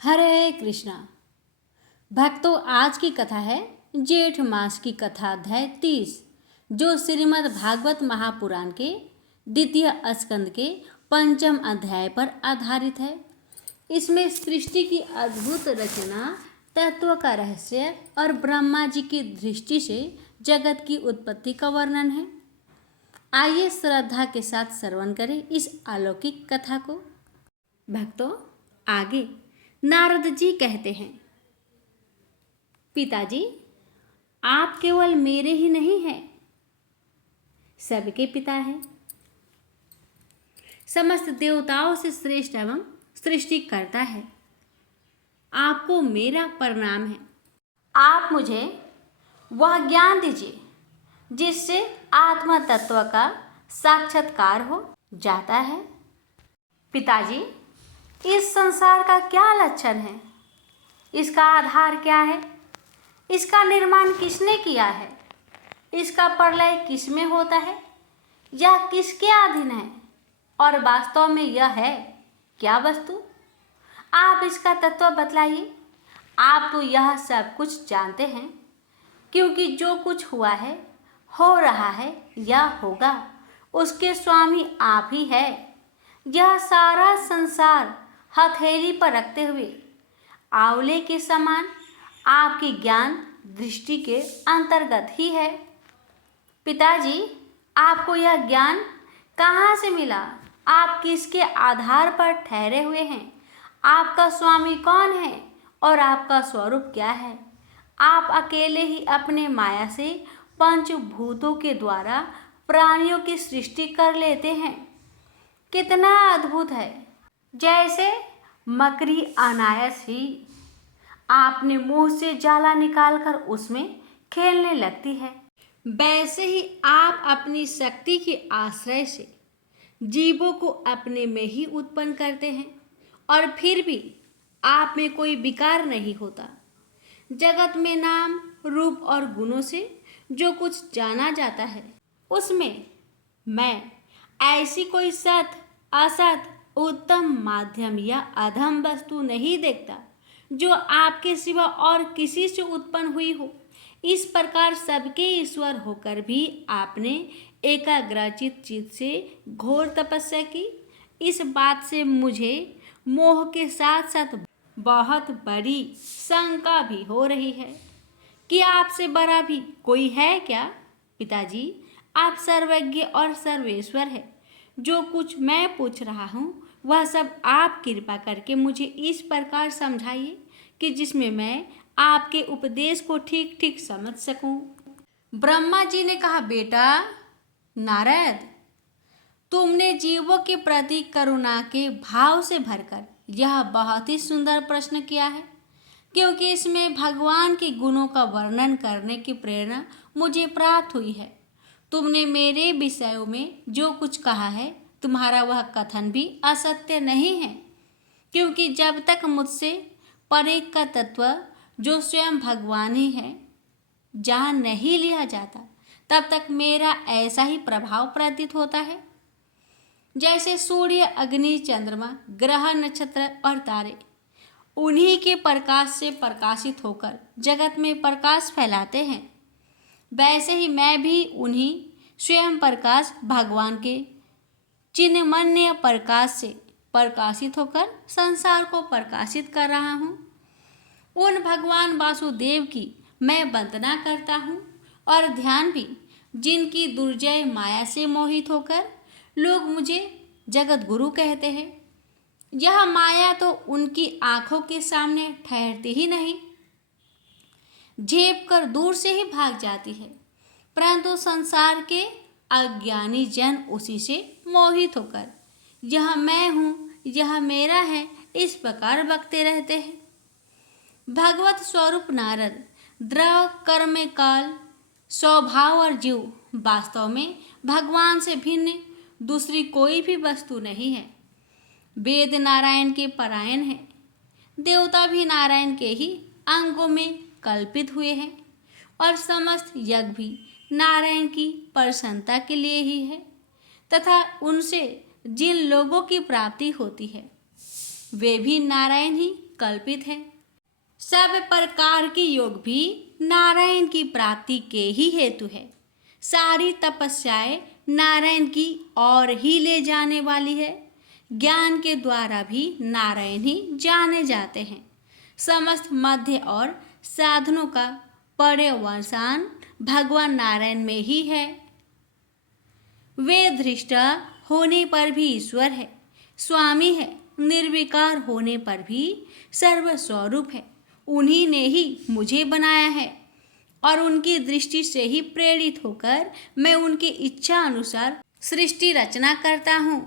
हरे कृष्णा भक्तों, आज की कथा है जेठ मास की कथा अध्याय 30, जो श्रीमद् भागवत महापुराण के द्वितीय स्कंद के पंचम अध्याय पर आधारित है। इसमें सृष्टि की अद्भुत रचना, तत्व का रहस्य और ब्रह्मा जी की दृष्टि से जगत की उत्पत्ति का वर्णन है। आइए श्रद्धा के साथ श्रवण करें इस अलौकिक कथा को। भक्तों, आगे नारद जी कहते हैं, पिताजी, आप केवल मेरे ही नहीं हैं, सबके पिता हैं। समस्त देवताओं से श्रेष्ठ एवं सृष्टि करता है। आपको मेरा प्रणाम है। आप मुझे वह ज्ञान दीजिए जिससे आत्मा तत्व का साक्षात्कार हो जाता है। पिताजी, इस संसार का क्या लक्षण है? इसका आधार क्या है? इसका निर्माण किसने किया है? इसका प्रलय किस में होता है? यह किसके अधीन है? और वास्तव में यह है क्या वस्तु? आप इसका तत्व बतलाइए। आप तो यह सब कुछ जानते हैं, क्योंकि जो कुछ हुआ है, हो रहा है या होगा, उसके स्वामी आप ही है। यह सारा संसार हथेली पर रखते हुए आंवले के समान आपकी ज्ञान दृष्टि के अंतर्गत ही है। पिताजी, आपको यह ज्ञान कहाँ से मिला? आप किसके आधार पर ठहरे हुए हैं? आपका स्वामी कौन है और आपका स्वरूप क्या है? आप अकेले ही अपने माया से पंचभूतों के द्वारा प्राणियों की सृष्टि कर लेते हैं। कितना अद्भुत है! जैसे मकड़ी अनायास ही आपने मुंह से जाला निकालकर उसमें खेलने लगती है, वैसे ही आप अपनी शक्ति के आश्रय से जीवों को अपने में ही उत्पन्न करते हैं, और फिर भी आप में कोई विकार नहीं होता। जगत में नाम, रूप और गुणों से जो कुछ जाना जाता है, उसमें मैं ऐसी कोई सत, असत, उत्तम, माध्यम या अधम वस्तु नहीं देखता जो आपके सिवा और किसी से उत्पन्न हुई हो। इस प्रकार सबके ईश्वर होकर भी आपने एकाग्रचित चित्त से घोर तपस्या की। इस बात से मुझे मोह के साथ साथ बहुत बड़ी शंका भी हो रही है कि आपसे बड़ा भी कोई है क्या? पिताजी, आप सर्वज्ञ और सर्वेश्वर है। जो कुछ मैं पूछ रहा हूँ, वह सब आप कृपा करके मुझे इस प्रकार समझाइए कि जिसमें मैं आपके उपदेश को ठीक ठीक समझ सकूं। ब्रह्मा जी ने कहा, बेटा नारद, तुमने जीवों के प्रति करुणा के भाव से भरकर यह बहुत ही सुंदर प्रश्न किया है, क्योंकि इसमें भगवान के गुणों का वर्णन करने की प्रेरणा मुझे प्राप्त हुई है। तुमने मेरे विषयों में जो कुछ कहा है, तुम्हारा वह कथन भी असत्य नहीं है, क्योंकि जब तक मुझसे परे का तत्व, जो स्वयं भगवान ही है, जान नहीं लिया जाता, तब तक मेरा ऐसा ही प्रभाव प्रतीत होता है। जैसे सूर्य, अग्नि, चंद्रमा, ग्रह, नक्षत्र और तारे उन्हीं के प्रकाश से प्रकाशित होकर जगत में प्रकाश फैलाते हैं, वैसे ही मैं भी उन्हीं स्वयं प्रकाश भगवान के चिन्मन्य प्रकाश से प्रकाशित होकर संसार को प्रकाशित कर रहा हूँ। उन भगवान वासुदेव की मैं वंदना करता हूँ और ध्यान भी, जिनकी दुर्जय माया से मोहित होकर लोग मुझे जगत गुरु कहते हैं। यह माया तो उनकी आंखों के सामने ठहरती ही नहीं, झेप कर दूर से ही भाग जाती है, परंतु संसार के अज्ञानी जन उसी से मोहित होकर यह मैं हूँ, यह मेरा है, इस प्रकार बकते रहते हैं। भगवत स्वरूप नारद, द्रव, कर्म, काल, स्वभाव और जीव वास्तव में भगवान से भिन्न दूसरी कोई भी वस्तु नहीं है। वेद नारायण के परायण हैं, देवता भी नारायण के ही अंगों में कल्पित हुए हैं, और समस्त यज्ञ भी नारायण की प्रसन्नता के लिए ही है, तथा उनसे जिन लोगों की प्राप्ति होती है, वे भी नारायण ही कल्पित है। सब प्रकार के योग भी नारायण की प्राप्ति के ही हेतु है। सारी तपस्याएं नारायण की ओर ही ले जाने वाली है। ज्ञान के द्वारा भी नारायण ही जाने जाते हैं। समस्त मध्य और साधनों का पर्यवसान भगवान नारायण में ही है। वे दृष्टा होने पर भी ईश्वर है, स्वामी है, निर्विकार होने पर भी सर्वस्वरूप है। उन्हीं ने ही मुझे बनाया है और उनकी दृष्टि से ही प्रेरित होकर मैं उनकी इच्छा अनुसार सृष्टि रचना करता हूँ।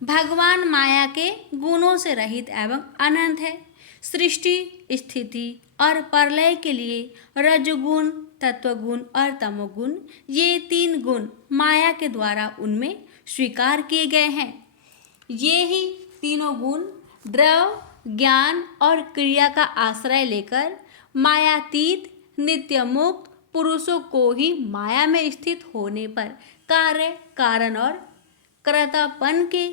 भगवान माया के गुणों से रहित एवं अनंत है। सृष्टि, स्थिति और प्रलय के लिए रजोगुण, तत्वगुण और तमोगुण, ये 3 गुण माया के द्वारा उनमें स्वीकार किए गए हैं। ये ही तीनों गुण द्रव्य, ज्ञान और क्रिया का आश्रय लेकर मायातीत, नित्य मुक्त पुरुषों को ही माया में स्थित होने पर कार्य, कारण और कर्तापन के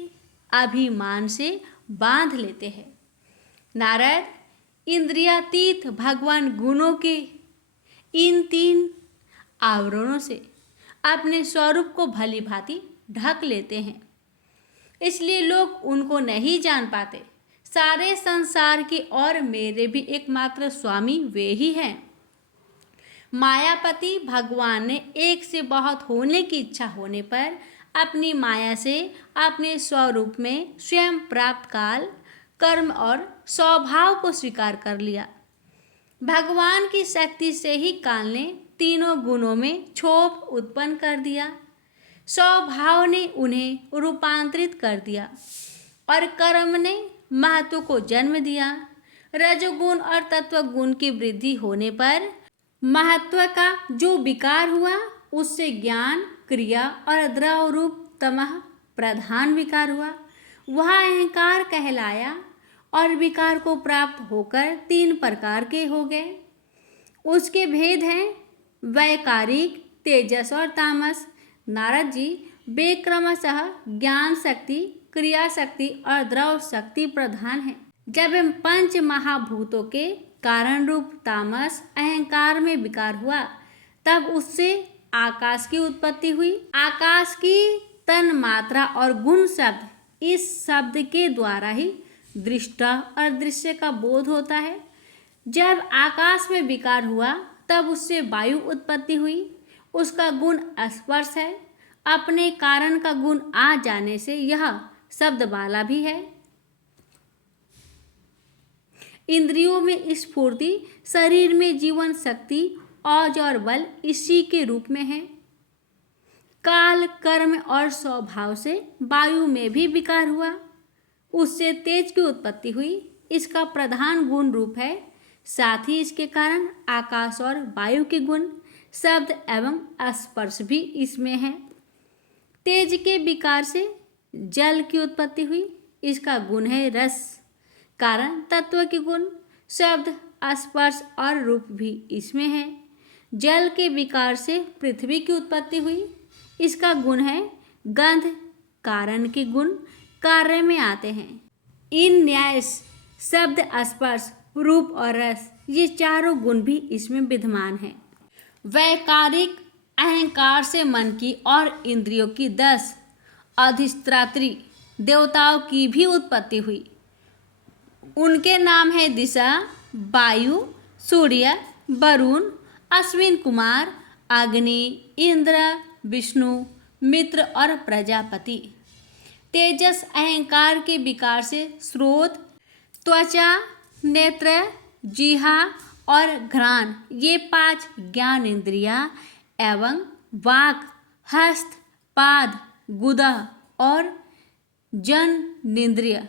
अभिमान से बांध लेते हैं। नारद इंद्रियातीत भगवान गुणों के इन 3 आवरणों से अपने स्वरूप को भली भांति ढक लेते हैं, इसलिए लोग उनको नहीं जान पाते। सारे संसार के और मेरे भी एकमात्र स्वामी वे ही हैं। मायापति भगवान ने एक से बहुत होने की इच्छा होने पर अपनी माया से अपने स्वरूप में स्वयं प्राप्त काल, कर्म और स्वभाव को स्वीकार कर लिया। भगवान की शक्ति से ही काल ने तीनों गुणों में क्षोभ उत्पन्न कर दिया। स्वभाव ने उन्हें रूपांतरित कर दिया और कर्म ने महत्व को जन्म दिया। रजोगुण और तत्वगुण की वृद्धि होने पर महत्व का जो विकार हुआ, उससे ज्ञान, क्रिया और द्रव्य रूप तमः प्रधान विकार हुआ। वह अहंकार कहलाया और विकार को प्राप्त होकर 3 प्रकार के हो गए। उसके भेद हैं वैकारिक, तेजस और तामस। नारद जी, वे क्रमशः ज्ञान शक्ति, क्रिया शक्ति और द्रव्य शक्ति प्रधान है। जब इन 5 महाभूतों के कारण रूप तामस अहंकार में विकार हुआ, तब उससे आकाश की उत्पत्ति हुई। आकाश की तन मात्रा और गुण शब्द, इस शब्द के द्वारा ही दृष्टा और दृश्य का बोध होता है। जब आकाश में विकार हुआ, तब उससे वायु उत्पत्ति हुई। उसका गुण स्पर्श है। अपने कारण का गुण आ जाने से यह शब्दमाला भी है। इंद्रियों में स्फूर्ति, शरीर में जीवन शक्ति, औज और बल इसी के रूप में है। काल, कर्म और स्वभाव से वायु में भी विकार हुआ, उससे तेज की उत्पत्ति हुई। इसका प्रधान गुण रूप है। साथ ही इसके कारण आकाश और वायु के गुण, शब्द एवं स्पर्श भी इसमें है। तेज के विकार से जल की उत्पत्ति हुई। इसका गुण है रस। कारण, तत्व के गुण, शब्द, स्पर्श और रूप भी इसमें है। जल के विकार से पृथ्वी की उत्पत्ति हुई। इसका गुण है गंध। कारण के गुण कार्य में आते हैं। इन न्याय, शब्द, स्पर्श, रूप और रस, ये चारों गुण भी इसमें विद्यमान हैं। वैकारिक अहंकार से मन की और इंद्रियों की 10 अधिष्ठात्री देवताओं की भी उत्पत्ति हुई। उनके नाम है दिशा, वायु, सूर्य, वरुण, अश्विन कुमार, अग्नि, इंद्र, विष्णु, मित्र और प्रजापति। तेजस अहंकार के विकार से स्रोत, त्वचा, नेत्र, जिह्वा और घ्राण, ये 5 ज्ञान इंद्रियां एवं वाक, हस्त, पाद, गुदा और जननेन्द्रिय,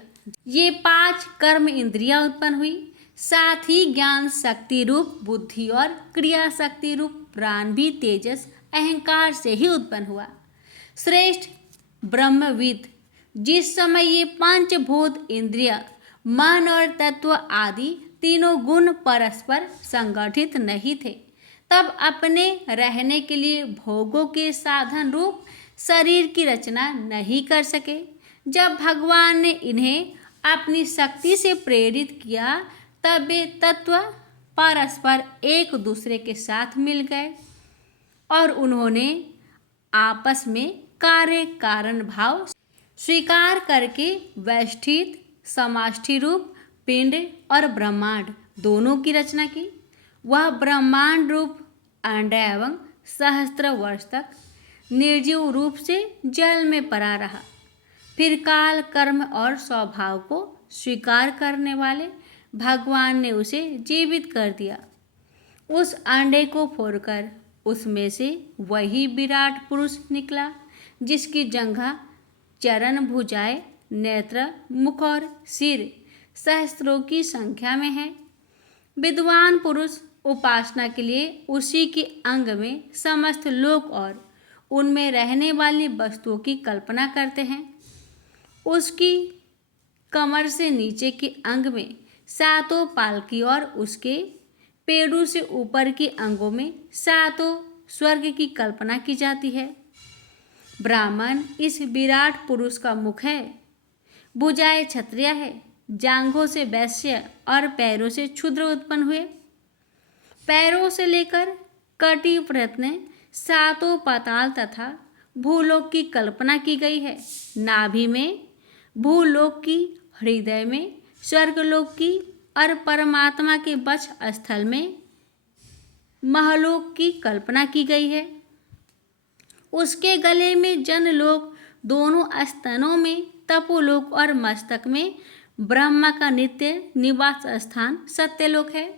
ये 5 कर्म इंद्रियां उत्पन्न हुई। साथ ही ज्ञान शक्ति रूप बुद्धि और क्रिया शक्ति रूप प्राण भी तेजस अहंकार से ही उत्पन्न हुआ। श्रेष्ठ ब्रह्मविद, जिस समय ये 5 भूत इंद्रिय, मन और तत्व आदि तीनों गुण परस्पर संगठित नहीं थे, तब अपने रहने के लिए भोगों के साधन रूप शरीर की रचना नहीं कर सके। जब भगवान ने इन्हें अपनी शक्ति से प्रेरित किया, तब वे तत्व परस्पर एक दूसरे के साथ मिल गए और उन्होंने आपस में कार्य कारण भाव स्वीकार करके व्यष्ठित समष्टि रूप पिंड और ब्रह्मांड दोनों की रचना की। वह ब्रह्मांड रूप अंड एवं सहस्त्र वर्ष तक निर्जीव रूप से जल में पड़ा रहा। फिर काल, कर्म और स्वभाव को स्वीकार करने वाले भगवान ने उसे जीवित कर दिया। उस अंडे को फोड़कर उसमें से वही विराट पुरुष निकला, जिसकी जंघा, चरण, भुजाएं, नेत्र, मुख और सिर सहस्त्रों की संख्या में है। विद्वान पुरुष उपासना के लिए उसी के अंग में समस्त लोक और उनमें रहने वाली वस्तुओं की कल्पना करते हैं। उसकी कमर से नीचे के अंग में सातों पालकी और उसके पेड़ों से ऊपर के अंगों में सातों स्वर्ग की कल्पना की जाती है। ब्राह्मण इस विराट पुरुष का मुख है, भुजाएं क्षत्रिय है, जांघों से वैश्य और पैरों से क्षुद्र उत्पन्न हुए। पैरों से लेकर कटी प्रयत्न सातों पाताल तथा भूलोक की कल्पना की गई है। नाभि में भूलोक की, हृदय में स्वर्गलोक की और परमात्मा के वक्ष स्थल में महलोक की कल्पना की गई है। उसके गले में जनलोक, दोनों स्तनों में तपोलोक और मस्तक में ब्रह्मा का नित्य निवास स्थान सत्यलोक है।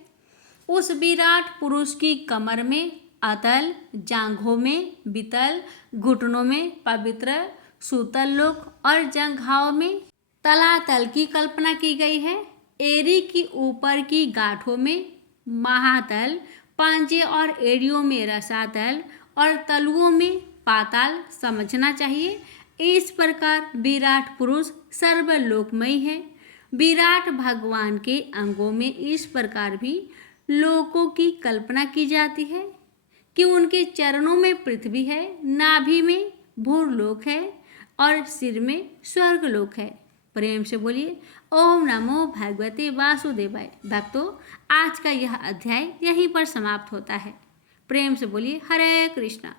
उस विराट पुरुष की कमर में अतल, जांघों में वितल, घुटनों में पवित्र सूतल लोक और जंघाओं में तलातल की कल्पना की गई है। एड़ी की ऊपर की गांठों में महातल, पांजे और एड़ियों में रसातल और तलुओं में पाताल समझना चाहिए। इस प्रकार विराट पुरुष सर्वलोकमय है। विराट भगवान के अंगों में इस प्रकार भी लोकों की कल्पना की जाती है कि उनके चरणों में पृथ्वी है, नाभि में भूलोक है और सिर में स्वर्गलोक है। प्रेम से बोलिए ओम नमो भगवते वासुदेवाय। भक्तों, आज का यह अध्याय यहीं पर समाप्त होता है। प्रेम से बोलिए हरे कृष्णा।